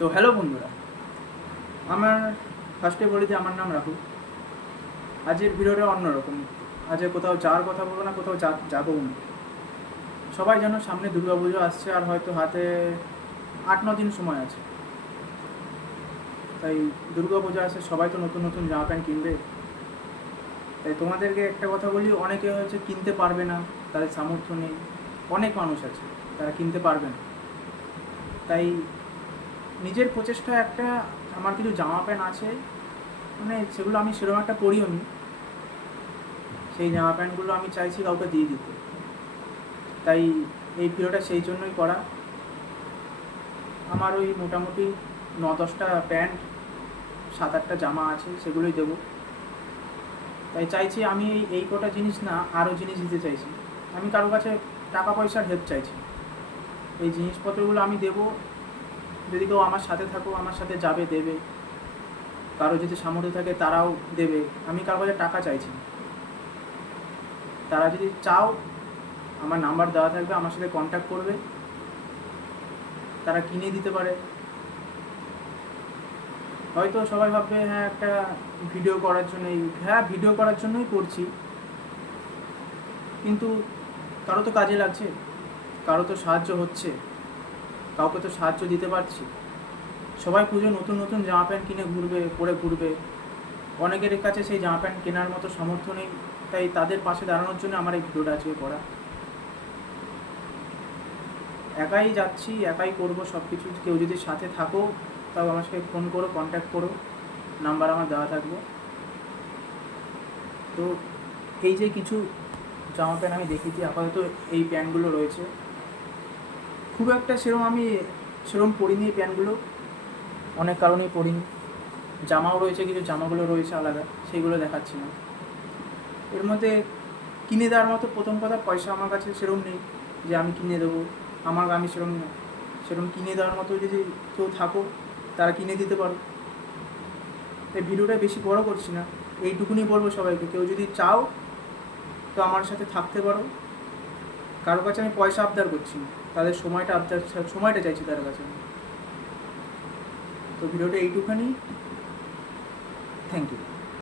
তো হ্যালো বন্ধুরা, আমার ফার্স্টে বলি যে আমার নাম রাহুল। আজকের ভিডিওটা অন্যরকম। আজকে কোথাও যাওয়ার কথা বলবো না, কোথাও যাবও না। সবাই যেন সামনে দুর্গাপুজো আসছে, আর হয়তো হাতে 8-9 দিন সময় আছে। তাই দুর্গাপুজো আসছে, সবাই তো নতুন নতুন জামা প্যান্ট কিনবে। তাই তোমাদেরকে একটা কথা বলি, অনেকে হচ্ছে কিনতে পারবে না, তাদের সামর্থ্য নেই। অনেক মানুষ আছে তারা কিনতে পারবে না। তাই নিজের প্রচেষ্টা একটা, আমার কিছু জামা প্যান্ট আছে, মানে সেগুলো আমি সেরকম একটা পরিও নি। সেই জামা প্যান্টগুলো আমি চাইছি কাউকে দিয়ে দিতে। তাই এই ভিডিওটা সেই জন্যই করা। আমার ওই মোটামুটি 9-10টা প্যান্ট, 7-8টা জামা আছে, সেগুলোই দেবো। তাই চাইছি আমি এই কটা জিনিস না, আরও জিনিস দিতে চাইছি। আমি কারো কাছে টাকা পয়সার হেল্প চাইছি। এই জিনিসপত্রগুলো আমি দেবো, যদি কেউ আমার সাথে থাকো, আমার সাথে যাবে, দেবে। কারো যদি সামর্থ্য থাকে তারাও দেবে। আমি কারো কাছে টাকা চাইছি না। তারা যদি চাও, আমার নাম্বার দেওয়া থাকবে, আমার সাথে কন্ট্যাক্ট করবে, তারা কিনে দিতে পারে। হয়তো সবাই ভাববে হ্যাঁ একটা ভিডিও করার জন্যই, হ্যাঁ ভিডিও করার জন্যই করছি, কিন্তু কারো তো কাজে লাগছে, কারো তো সাহায্য হচ্ছে, কাউকে তো সাহায্য দিতে পারছি। সবাই পুজো নতুন নতুন জামা প্যান্ট কিনে ঘুরবে, পরে ঘুরবে। অনেকের কাছে সেই জামা প্যান্ট কেনার মতো সামর্থ্য নেই। তাই তাদের পাশে দাঁড়ানোর জন্য আমার এই ভিডিওটা আজকে করা। একাই যাচ্ছি, একাই করবো সব কিছু। কেউ যদি সাথে থাকো, তাও আমার সাথে ফোন করো, কন্ট্যাক্ট করো, নাম্বার আমার দেওয়া থাকবে। তো এই যে কিছু জামা প্যান্ট আমি দেখেছি, আপাতত এই প্যান্টগুলো রয়েছে। খুব একটা সেরকম পরিনি এই প্যান্টগুলো, অনেক কারণেই পরিনি। জামাও রয়েছে, কিছু জামাগুলো রয়েছে আলাদা, সেইগুলো দেখাচ্ছি না। এর মধ্যে কিনে দেওয়ার মতো, প্রথম কথা পয়সা আমার কাছে সেরকম নেই যে আমি কিনে দেবো। আমি সেরকম কিনে দেওয়ার মতো যদি কেউ থাকো, তারা কিনে দিতে পারো। এই ভিডিওটা বেশি বড় করছি না, এইটুকুনি বলবো সবাইকে, কেউ যদি চাও তো আমার সাথে থাকতে পারো। কারো কাছে আমি পয়সা আবদার করছি না, তাদের সময়টা চাইছি তার কাছে। তো ভিডিওটা এইটুখানি। Thank you.